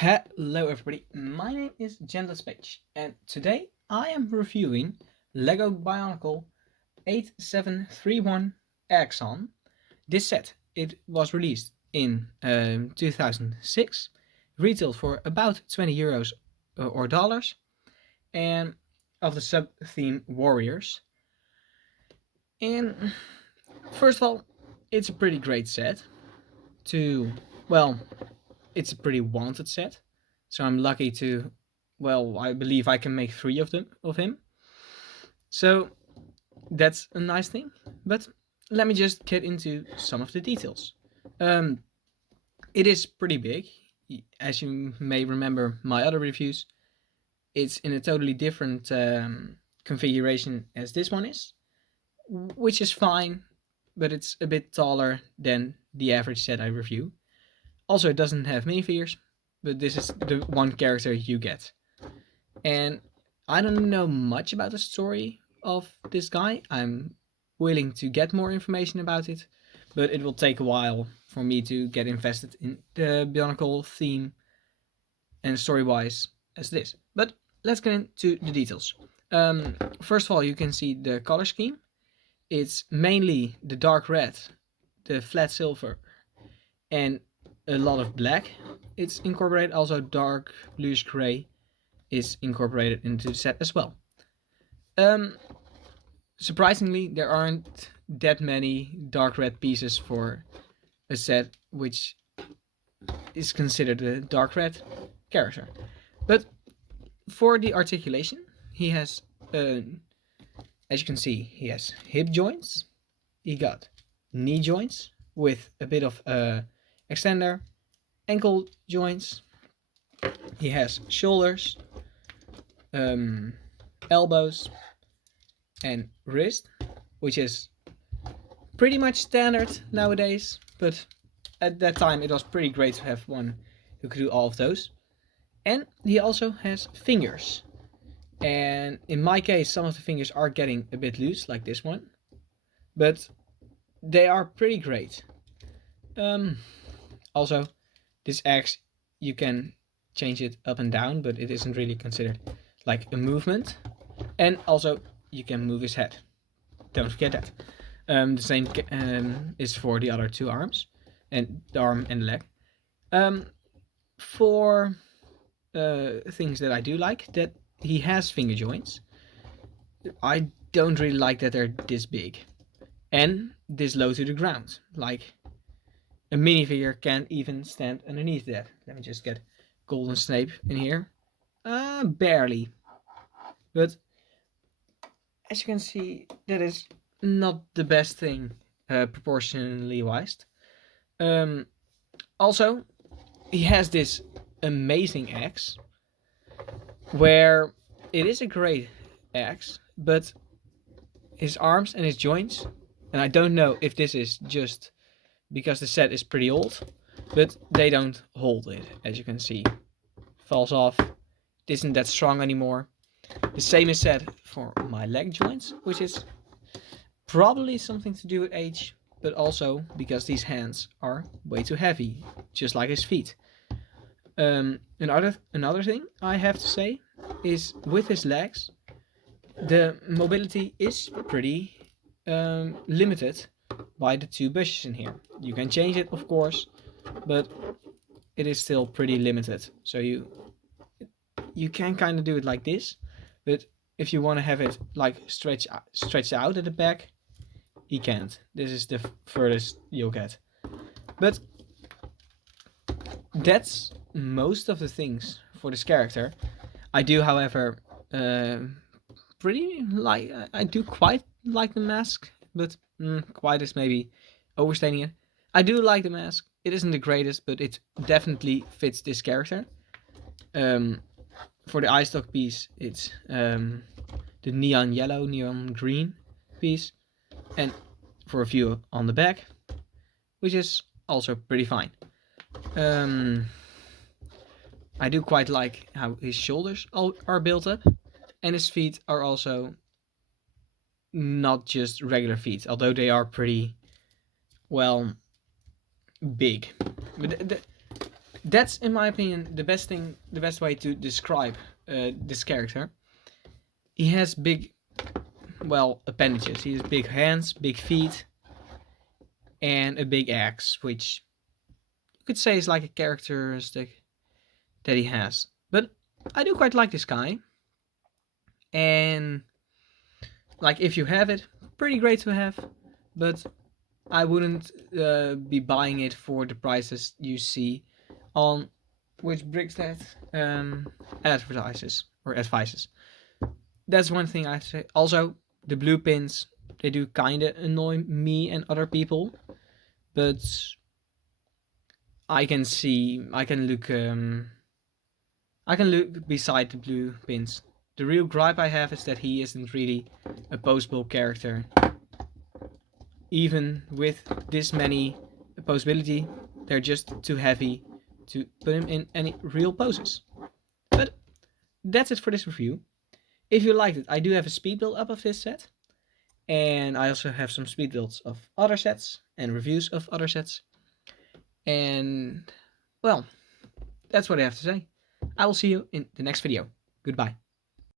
Hello everybody, my name is Page, and today I am reviewing LEGO Bionicle 8731 Axonn. This set, it was released in 2006, retailed for about 20 euros or dollars, and of the sub-theme Warriors. And first of all, it's a pretty great set it's a pretty wanted set, so I'm lucky to, I believe I can make 3 of him. So that's a nice thing. But let me just get into some of the details. It is pretty big. As you may remember my other reviews, it's in a totally different configuration as this one is, which is fine, but it's a bit taller than the average set I review. Also, it doesn't have minifigures, but this is the one character you get. And I don't know much about the story of this guy. I'm willing to get more information about it, but it will take a while for me to get invested in the Bionicle theme and story-wise as this. But let's get into the details. First of all, you can see the color scheme. It's mainly the dark red, the flat silver, and a lot of black. It's incorporated. Also dark bluish gray is incorporated into the set as well. Surprisingly, there aren't that many dark red pieces for a set which is considered a dark red character. But for the articulation, he has, as you can see, he has hip joints. He got knee joints with a bit of extender, ankle joints. He has shoulders, elbows, and wrist, which is pretty much standard nowadays, but at that time it was pretty great to have one who could do all of those. And he also has fingers, and in my case some of the fingers are getting a bit loose, like this one, but they are pretty great. Also, this axe, you can change it up and down, but it isn't really considered like a movement. And also, you can move his head. Don't forget that. The same is for the other 2 arms, and the arm and the leg. For things that I do like, that he has finger joints. I don't really like that they're this big and this low to the ground. Like, a minifigure can't even stand underneath that. Let me just get Golden Snape in here. Barely. But as you can see, that is not the best thing, proportionally wise. Also, he has this amazing axe, where it is a great axe, but his arms and his joints, and I don't know if this is just because the set is pretty old, but they don't hold it, as you can see. Falls off, it isn't that strong anymore. The same is said for my leg joints, which is probably something to do with age, but also because these hands are way too heavy, just like his feet. Another thing I have to say is, with his legs, the mobility is pretty limited by the 2 bushes in here. You can change it, of course, but it is still pretty limited. So you can kind of do it like this, but if you want to have it like stretched out at the back, you can't. This is the furthest you'll get. But that's most of the things for this character. I do, however, I do quite like the mask, but quite is maybe overstating it. I do like the mask. It isn't the greatest, but it definitely fits this character. For the eye stock piece, it's the neon yellow, neon green piece, and for a few on the back, which is also pretty fine. I do quite like how his shoulders are built up, and his feet are also not just regular feet, although they are pretty, big. But That's, in my opinion, the best way to describe this character. He has big, well, appendages. He has big hands, big feet, and a big axe, which you could say is like a characteristic that he has. But I do quite like this guy, and like if you have it, pretty great to have. But I wouldn't be buying it for the prices you see on which Brickstead advertises or advises. That's one thing I have to say. Also, the blue pins, they do kind of annoy me and other people, but I can look beside the blue pins. The real gripe I have is that he isn't really a poseable character. Even with this many posability, they're just too heavy to put him in any real poses. But that's it for this review. If you liked it, I do have a speed build up of this set. And I also have some speed builds of other sets and reviews of other sets. And, well, that's what I have to say. I will see you in the next video. Goodbye.